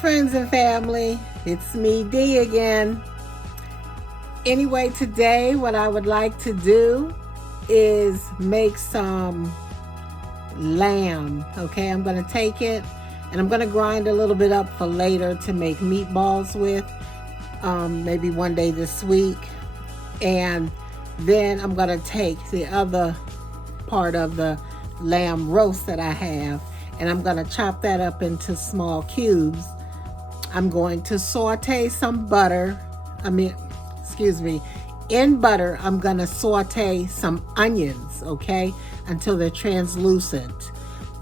friends and family. It's me, Dee, again. Anyway, today what I would like to do is make some lamb. Okay, I'm going to take it and I'm going to grind a little bit up for later to make meatballs with, maybe one day this week. And then I'm going to take the other part of the lamb roast that I have, and I'm going to chop that up into small cubes. I'm going to saute some butter. In butter, I'm going to saute some onions, okay, until they're translucent.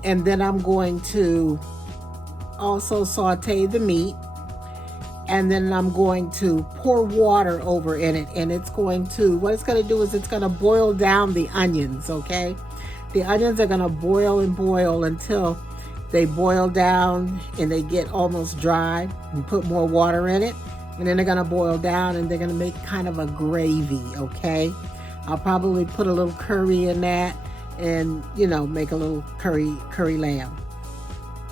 And then I'm going to also saute the meat. And then I'm going to pour water over in it. And what it's going to do is it's going to boil down the onions, okay? The onions are going to boil and boil until they boil down and they get almost dry, and put more water in it. And then they're going to boil down and they're going to make kind of a gravy, okay? I'll probably put a little curry in that and, make a little curry lamb.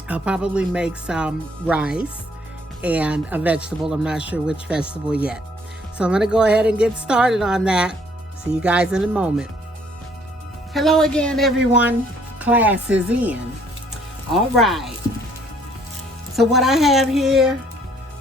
I'll probably make some rice and a vegetable. I'm not sure which vegetable yet. So I'm going to go ahead and get started on that. See you guys in a moment. Hello again, everyone. Class is in. All right. So what I have here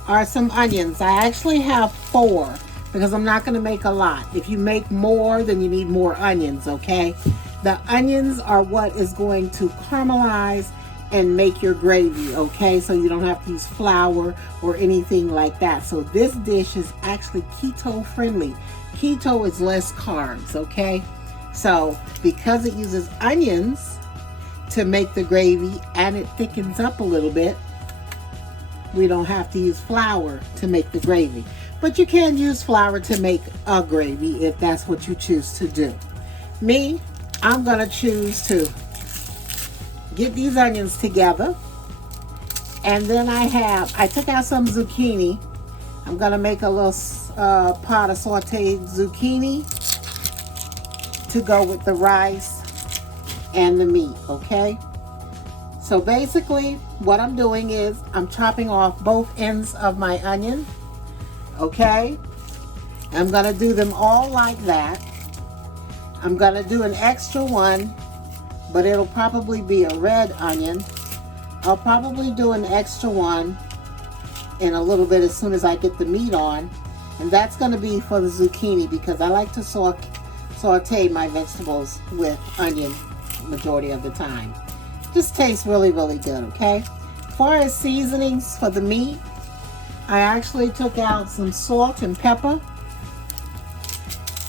are some onions. I actually have 4 because I'm not going to make a lot. If you make more, then you need more onions, okay? The onions are what is going to caramelize and make your gravy, okay? So you don't have to use flour or anything like that. So this dish is actually keto friendly. Keto is less carbs, okay? So because it uses onions to make the gravy and it thickens up a little bit, we don't have to use flour to make the gravy. But you can use flour to make a gravy if that's what you choose to do. I'm gonna choose to get these onions together. And then I took out some zucchini. I'm gonna make a little pot of sauteed zucchini to go with the rice and the meat, okay? So basically what I'm doing is I'm chopping off both ends of my onion, okay? I'm gonna do them all like that. I'm gonna do an extra one, but it'll probably be a red onion. I'll probably do an extra one in a little bit as soon as I get the meat on. And that's gonna be for the zucchini because I like to saute my vegetables with onion majority of the time. Just tastes really, really good, okay? As far as seasonings for the meat, I actually took out some salt and pepper.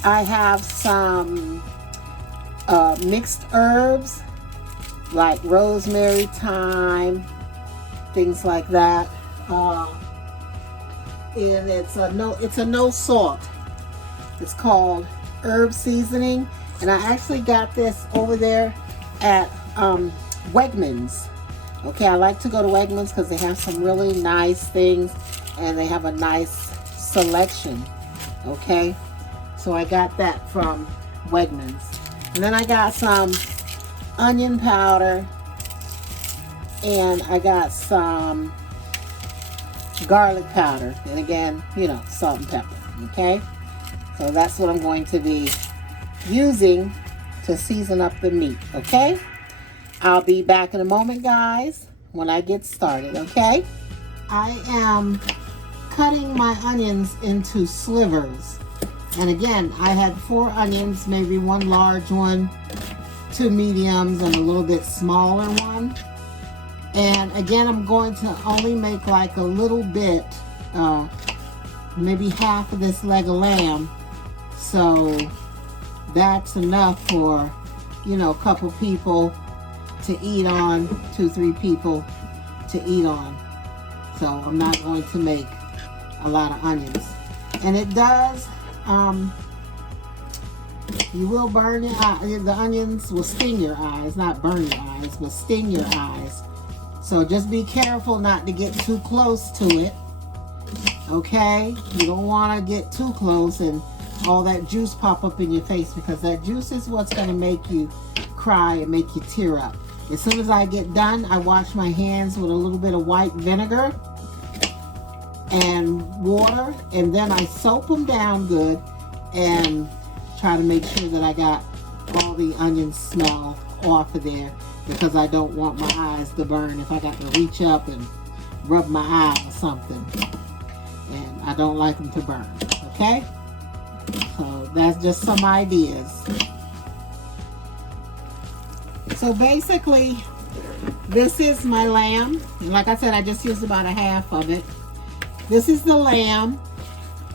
I have some mixed herbs like rosemary, thyme, things like that. And it's a no salt. It's called herb seasoning, and I actually got this over there at Wegmans. Okay, I like to go to Wegmans because they have some really nice things and they have a nice selection. Okay, so I got that from Wegmans. And then I got some onion powder and I got some garlic powder, and again, salt and pepper. Okay, so that's what I'm going to be using to season up the meat. Okay, I'll be back in a moment, guys, when I get started. Okay, I am cutting my onions into slivers. And again, I had 4 onions, maybe 1 large one, 2 mediums, and a little bit smaller one. And again, I'm going to only make like a little bit, maybe half of this leg of lamb. So that's enough for, a couple people to eat on, 2-3 people to eat on. So I'm not going to make a lot of onions. And it does, you will burn your eyes. The onions will sting your eyes, not burn your eyes, but sting your eyes. So just be careful not to get too close to it. Okay? You don't want to get too close and all that juice pop up in your face, because that juice is what's going to make you cry and make you tear up. As soon as I get done, I wash my hands with a little bit of white vinegar and water, and then I soak them down good and try to make sure that I got all the onion smell off of there, because I don't want my eyes to burn if I got to reach up and rub my eye or something, and I don't like them to burn. Okay, so that's just some ideas. So basically, this is my lamb, and like I said, I just used about a half of it. This is the lamb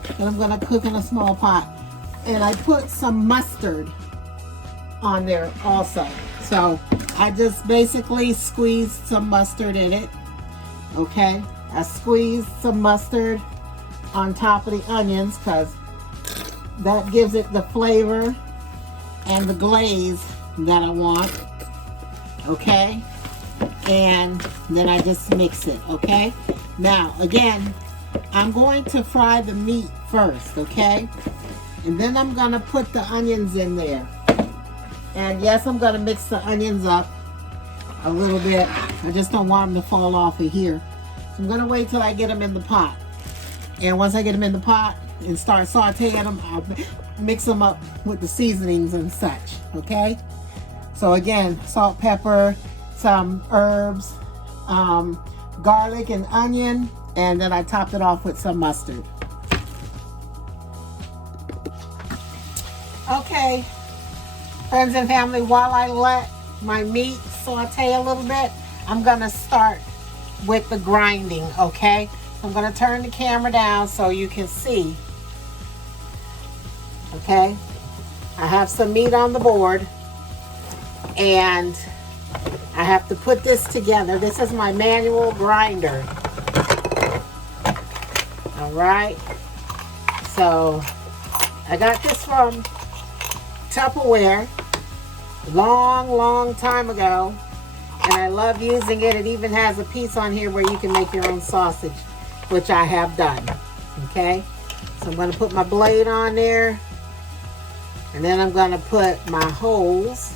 that I'm going to cook in a small pot, and I put some mustard on there also. So I just basically squeezed some mustard in it. Okay, I squeezed some mustard on top of the onions because that gives it the flavor and the glaze that I want. Okay, and then I just mix it. Okay, now again, I'm going to fry the meat first. Okay, and then I'm going to put the onions in there. And yes, I'm going to mix the onions up a little bit. I just don't want them to fall off of here. So I'm going to wait till I get them in the pot. And once I get them in the pot and start sauteing them, I'll mix them up with the seasonings and such. Okay? So again, salt, pepper, some herbs, garlic and onion, and then I topped it off with some mustard. Okay, friends and family, while I let my meat saute a little bit, I'm gonna start with the grinding, okay? So I'm gonna turn the camera down so you can see, okay? I have some meat on the board, and I have to put this together. This is my manual grinder. All right, so I got this from Tupperware long time ago, and I love using it. It even has a piece on here where you can make your own sausage, which I have done. Okay, so I'm going to put my blade on there, and then I'm going to put my hose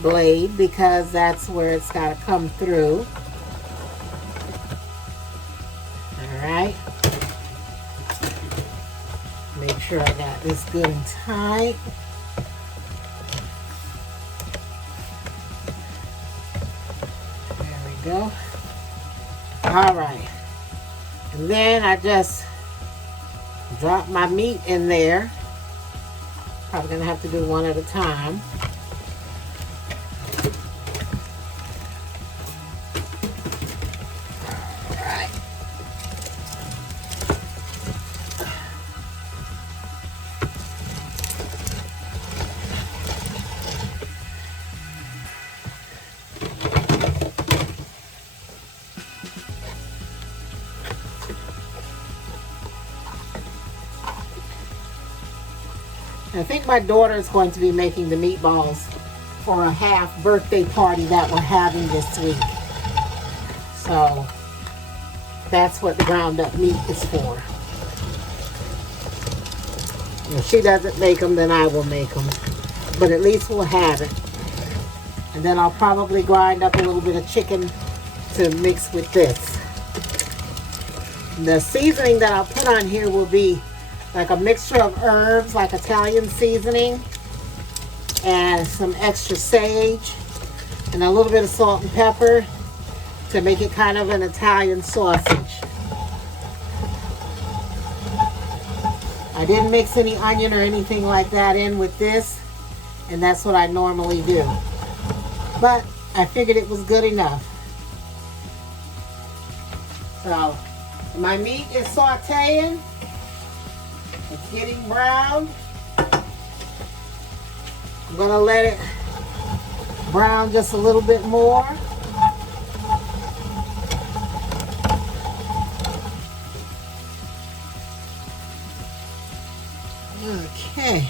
blade, because that's where it's got to come through. All right, make sure I got this good and tight. Go. All right, and then I just drop my meat in there. Probably gonna have to do one at a time. All right. I think my daughter is going to be making the meatballs for a half birthday party that we're having this week. So that's what the ground up meat is for. If she doesn't make them, then I will make them. But at least we'll have it. And then I'll probably grind up a little bit of chicken to mix with this. The seasoning that I'll put on here will be like a mixture of herbs, like Italian seasoning, and some extra sage, and a little bit of salt and pepper to make it kind of an Italian sausage. I didn't mix any onion or anything like that in with this, and that's what I normally do. But I figured it was good enough. So my meat is sauteing. It's getting brown. I'm going to let it brown just a little bit more. Okay.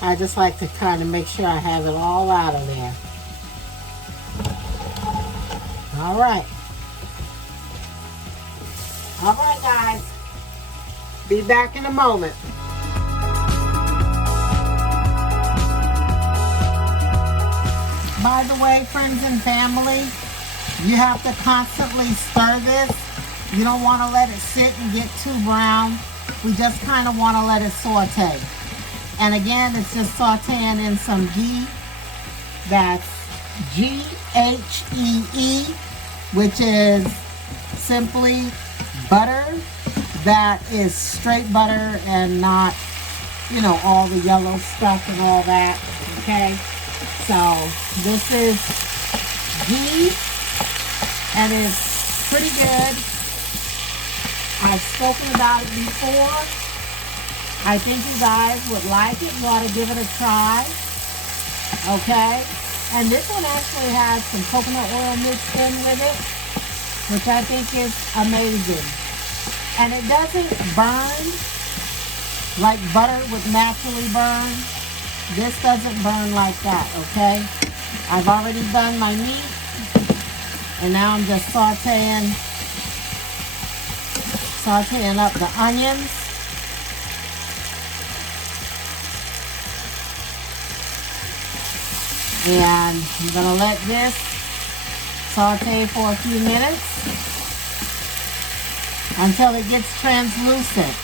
I just like to kind of make sure I have it all out of there. All right. All right, guys. Be back in a moment. By the way, friends and family, you have to constantly stir this. You don't want to let it sit and get too brown. We just kind of want to let it saute. And again, it's just sauteing in some ghee. That's Ghee, which is simply butter that is straight butter and not, you know, all the yellow stuff and all that, okay? So this is ghee, and it's pretty good. I've spoken about it before. I think you guys would like it. You ought to give it a try, okay? And this one actually has some coconut oil mixed in with it, which I think is amazing. And it doesn't burn like butter would naturally burn. This doesn't burn like that, okay? I've already done my meat, and now I'm just sauteing up the onions. And I'm gonna let this saute for a few minutes until it gets translucent.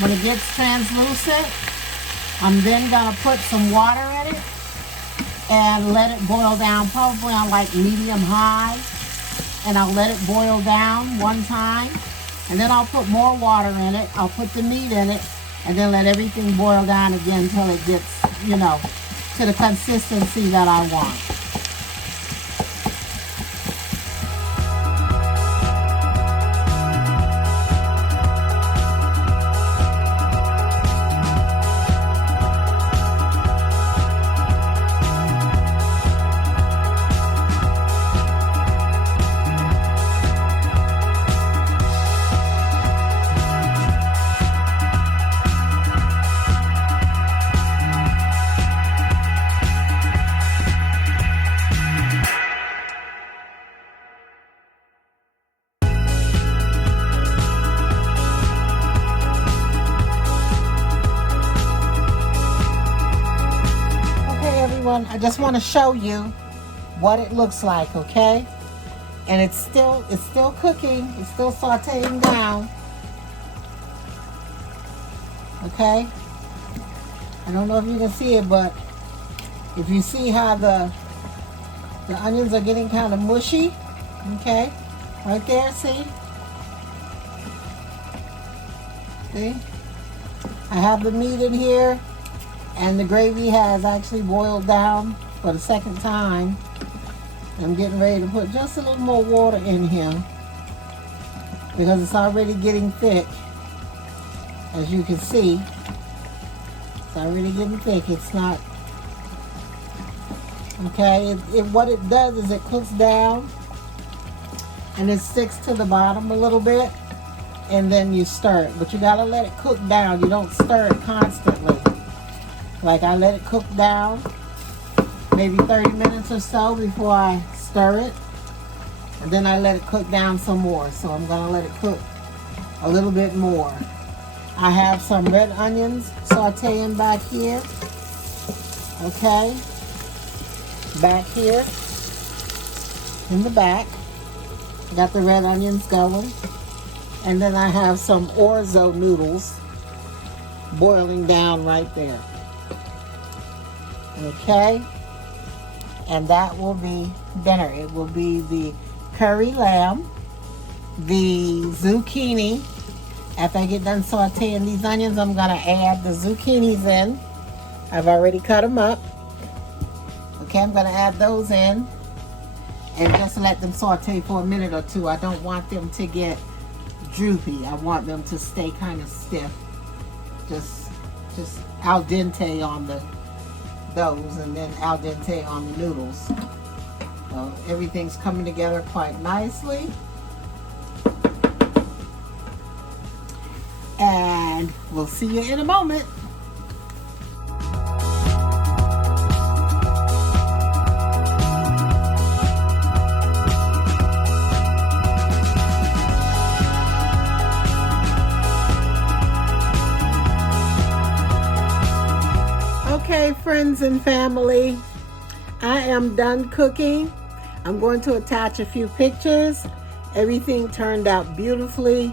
When it gets translucent, I'm then gonna put some water in it and let it boil down, probably on like medium high. And I'll let it boil down one time, and then I'll put more water in it. I'll put the meat in it, and then let everything boil down again until it gets, you know, to the consistency that I want. I just want to show you what it looks like, okay? And it's still cooking. It's still sauteing down. Okay? I don't know if you can see it, but if you see how the onions are getting kind of mushy, okay? Right there, see? See? I have the meat in here. And the gravy has actually boiled down for the second time. I'm getting ready to put just a little more water in here because it's already getting thick. As you can see, it's already getting thick. It's not, okay, what it does is it cooks down and it sticks to the bottom a little bit, and then you stir it. But you gotta let it cook down. You don't stir it constantly. Like I let it cook down maybe 30 minutes or so before I stir it. And then I let it cook down some more. So I'm gonna let it cook a little bit more. I have some red onions sauteing back here. Okay. Back here in the back. Got the red onions going. And then I have some orzo noodles boiling down right there. Okay, and that will be dinner. It will be the curry lamb, the zucchini. After I get done sauteing these onions, I'm gonna add the zucchinis in. I've already cut them up. Okay, I'm gonna add those in and just let them saute for a minute or two. I don't want them to get droopy. I want them to stay kind of stiff. Just al dente on those, and then al dente on the noodles. So everything's coming together quite nicely. And we'll see you in a moment. friends and family, I am done cooking. I'm going to attach a few pictures. Everything turned out beautifully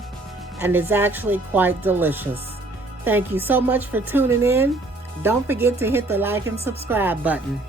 and is actually quite delicious. Thank you so much for tuning in. Don't forget to hit the like and subscribe button.